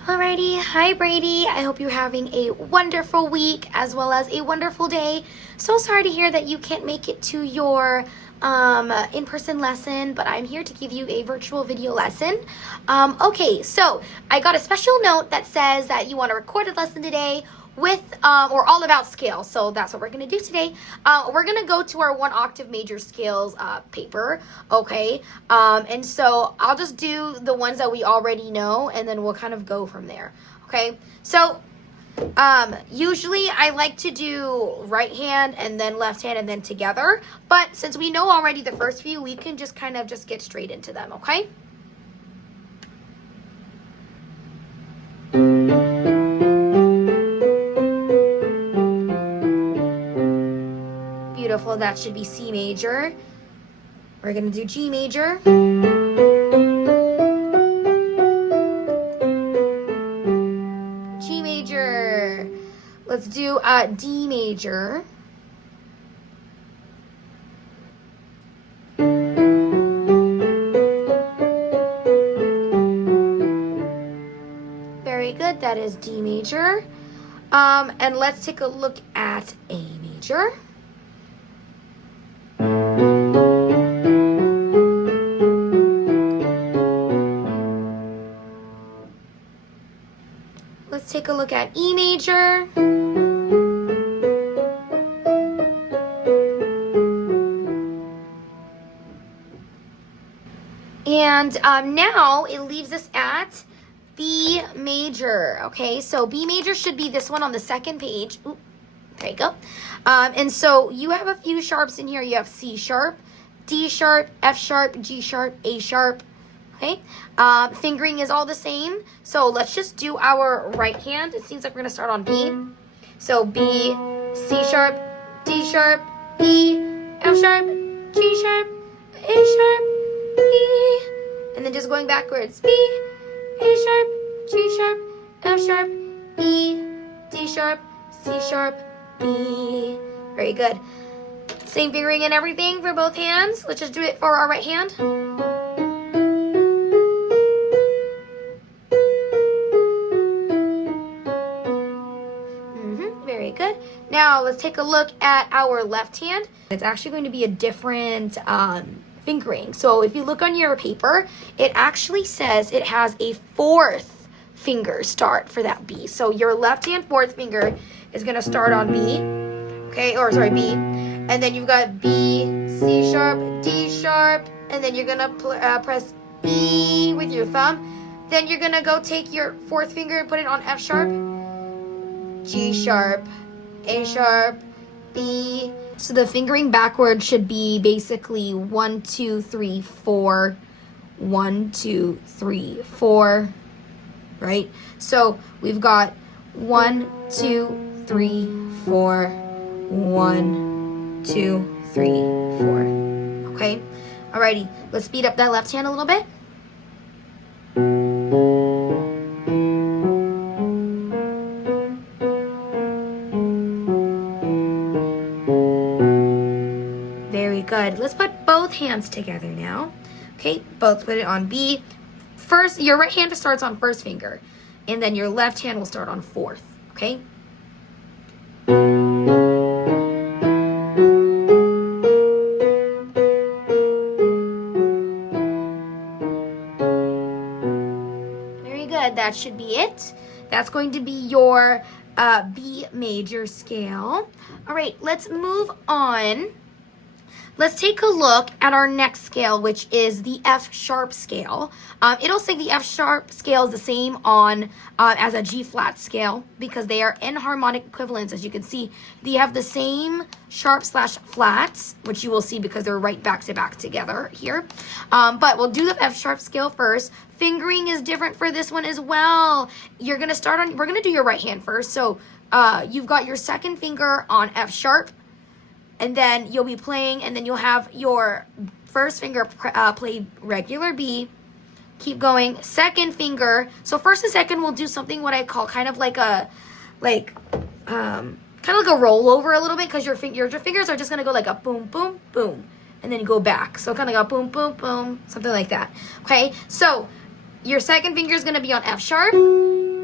Alrighty, hi Brady. I hope you're having a wonderful week as well as a wonderful day. So sorry to hear that you can't make it to your in-person lesson, but I'm here to give you a virtual video lesson. Okay, so I got a special note that says that you want a recorded lesson today with or all about scale. So that's what we're going to do today. We're going to go to our 1 octave major scales paper, okay? And so I'll just do the ones that we already know, and then we'll kind of go from there, okay? So usually I like to do right hand and then left hand and then together, but since we know already the first few, we can just kind of just get straight into them, okay? Beautiful, that should be C major. We're gonna do G major. G major. Let's do D major. Very good, that is D major. And let's take a look at A major. Let's take a look at E major. And now it leaves us at B major, okay? So B major should be this one on the second page. Ooh, there you go. And so you have a few sharps in here. You have C sharp, D sharp, F sharp, G sharp, A sharp, okay? Fingering is all the same. So let's just do our right hand. It seems like we're gonna start on B. So B, C sharp, D sharp, E, F sharp, G sharp, A sharp, E, and then just going backwards. B, A sharp, G sharp, F sharp, E, D sharp, C sharp, B. Very good. Same fingering and everything for both hands. Let's just do it for our right hand. Very good. Now let's take a look at our left hand. It's actually going to be a different fingering. So if you look on your paper, it actually says it has a 4th finger start for that B. So your left hand 4th finger is going to start on B. Okay, or sorry, B. And then you've got B, C sharp, D sharp, and then you're going to press E with your thumb. Then you're going to go take your 4th finger and put it on F sharp, G sharp, A sharp, B. So the fingering backward should be basically 1, 2, 3, 4, 1, 2, 3, 4, right? So we've got 1, 2, 3, 4, 1, 2, 3, 4. Okay? Alrighty, let's speed up that left hand a little bit. Very good. Let's put both hands together now. Okay, both put it on B. First, your right hand starts on 1st finger, and then your left hand will start on 4th, okay? Very good. That should be it. That's going to be your B major scale. All right, let's move on. Let's take a look at our next scale, which is the F sharp scale. It'll say the F sharp scale is the same on as a G flat scale because they are enharmonic equivalents. As you can see, they have the same sharp slash flats, which you will see because they're right back to back together here. But we'll do the F sharp scale first. Fingering is different for this one as well. You're gonna start on, we're gonna do your right hand first. So you've got your 2nd finger on F sharp, and then you'll be playing, and then you'll have your 1st finger play regular B. Keep going. 2nd finger. So 1st and 2nd will do something what I call kind of like a rollover a little bit, because your fingers are just gonna go like a boom, boom, boom, and then you go back. So kind of go boom, boom, boom, something like that. Okay. So your 2nd finger is gonna be on F sharp.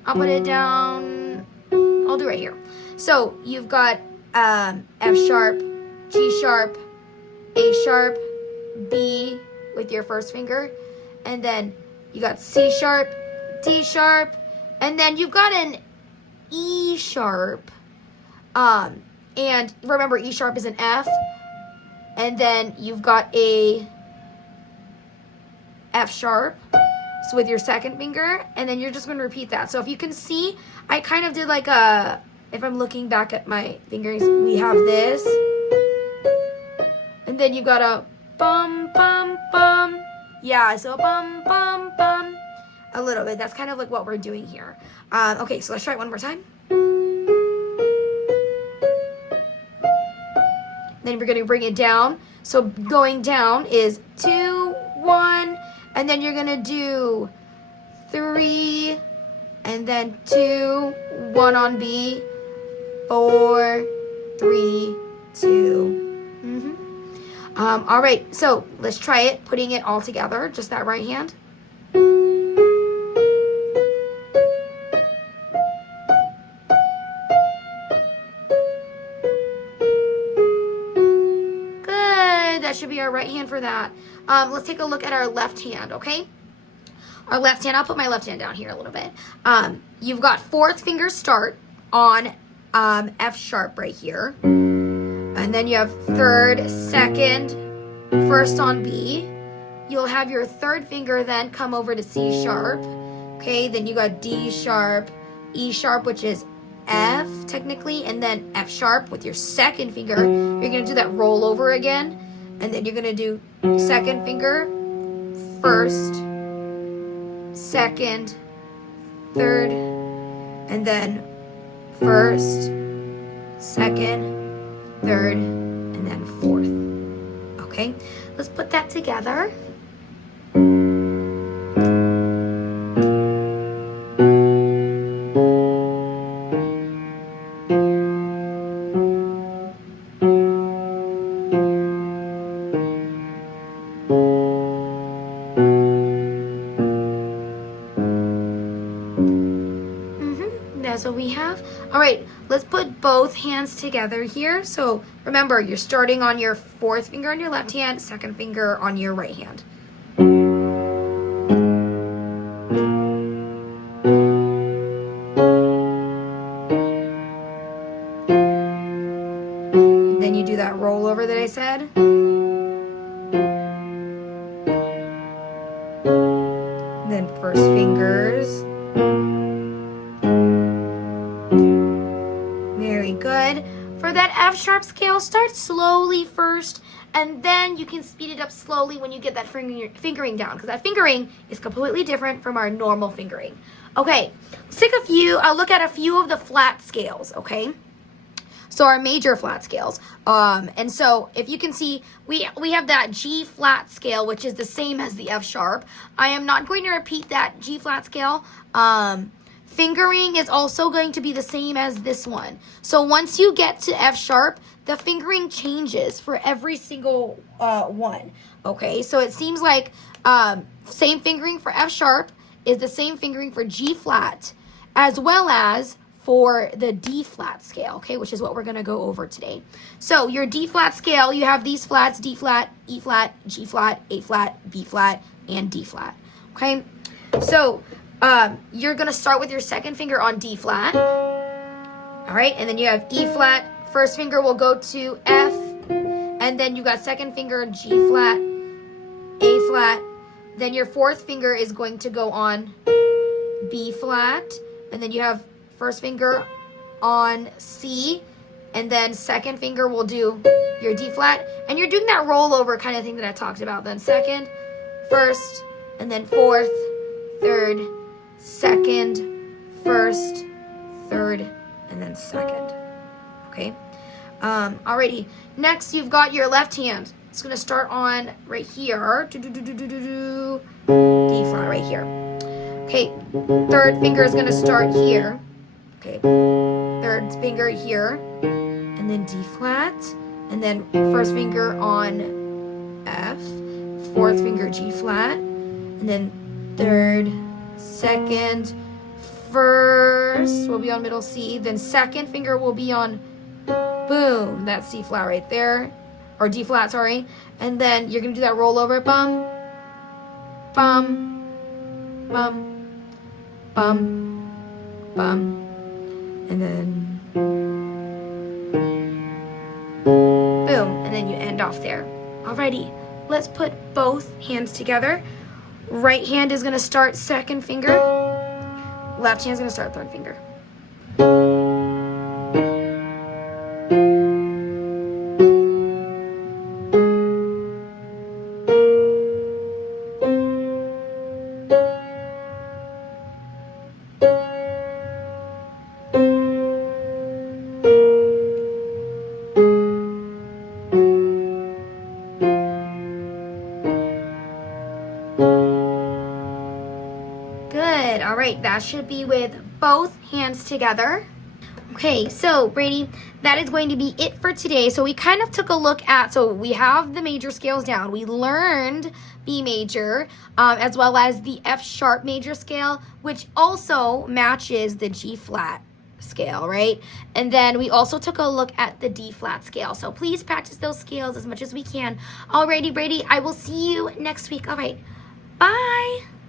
I'll put it down. I'll do right here. So you've got F sharp, G sharp, A sharp, B with your first finger, and then you got C sharp, D sharp, and then you've got an E sharp. And remember, E sharp is an F, and then you've got a F sharp, so with your second finger, and then you're just going to repeat that. So if you can see, I kind of did like a, if I'm looking back at my fingers, we have this, and then you've got a bum, bum, bum. Yeah, so bum, bum, bum. A little bit. That's kind of like what we're doing here. Okay, so let's try it one more time. Then we're going to bring it down. So going down is 2, 1, and then you're going to do 3, and then 2, 1 on B, 4, 3, 2. All right, so let's try it, putting it all together, just that right hand. That should be our right hand for that. Let's take a look at our left hand, okay? Our left hand, I'll put my left hand down here a little bit. You've got fourth finger start on F sharp right here. And then you have third, second, first on B. You'll have your third finger then come over to C sharp. Okay, then you got D sharp, E sharp, which is F technically, and then F sharp with your second finger. You're going to do that roll over again. And then you're going to do second finger, first, second, third, and then first, second, third, and then fourth. Okay, let's put that together. That's what we have. All right, let's put both hands together here. So remember, you're starting on your fourth finger on your left hand, second finger on your right hand. And then you do that roll over that I said. And then first fingers. Very good. For that F sharp scale, start slowly first, and then you can speed it up slowly when you get that fingering down, because that fingering is completely different from our normal fingering. Okay, let's take look at a few of the flat scales, okay? So our major flat scales. And so if you can see, we have that G flat scale, which is the same as the F sharp. I am not going to repeat that G flat scale. Fingering is also going to be the same as this one. So once you get to F sharp, the fingering changes for every single one. Okay, so it seems like same fingering for F sharp is the same fingering for G flat, as well as for the D flat scale, okay, which is what we're going to go over today. So your D flat scale, you have these flats: D flat, E flat, G flat, A flat, B flat, and D flat. Okay, so you're going to start with your second finger on D flat. All right, and then you have E flat. First finger will go to F, and then you got second finger G flat, A flat. Then your fourth finger is going to go on B flat, and then you have first finger on C, and then second finger will do your D flat, and you're doing that rollover kind of thing that I talked about. Then second, first, and then fourth, third, second, first, third, and then second. Okay. Alrighty. Next, you've got your left hand. It's gonna start on right here. D flat right here. Okay. Third finger is gonna start here. Okay. Third finger here, and then D flat, and then first finger on F, fourth finger G flat, and then third, second, first will be on middle C, then second finger will be on, boom, that's C flat right there, or D flat, sorry. And then you're gonna do that roll over, bum, bum, bum, bum, bum, and then boom, and then you end off there. Alrighty, let's put both hands together. Right hand is gonna start second finger, left hand is gonna start third finger. Good. All right, that should be with both hands together. Okay, so Brady, that is going to be it for today. So we kind of took a look at, so we have the major scales down. We learned B major, as well as the F sharp major scale, which also matches the G flat scale, right? And then we also took a look at the D flat scale. So please practice those scales as much as we can. Alrighty, Brady, I will see you next week. All right, bye.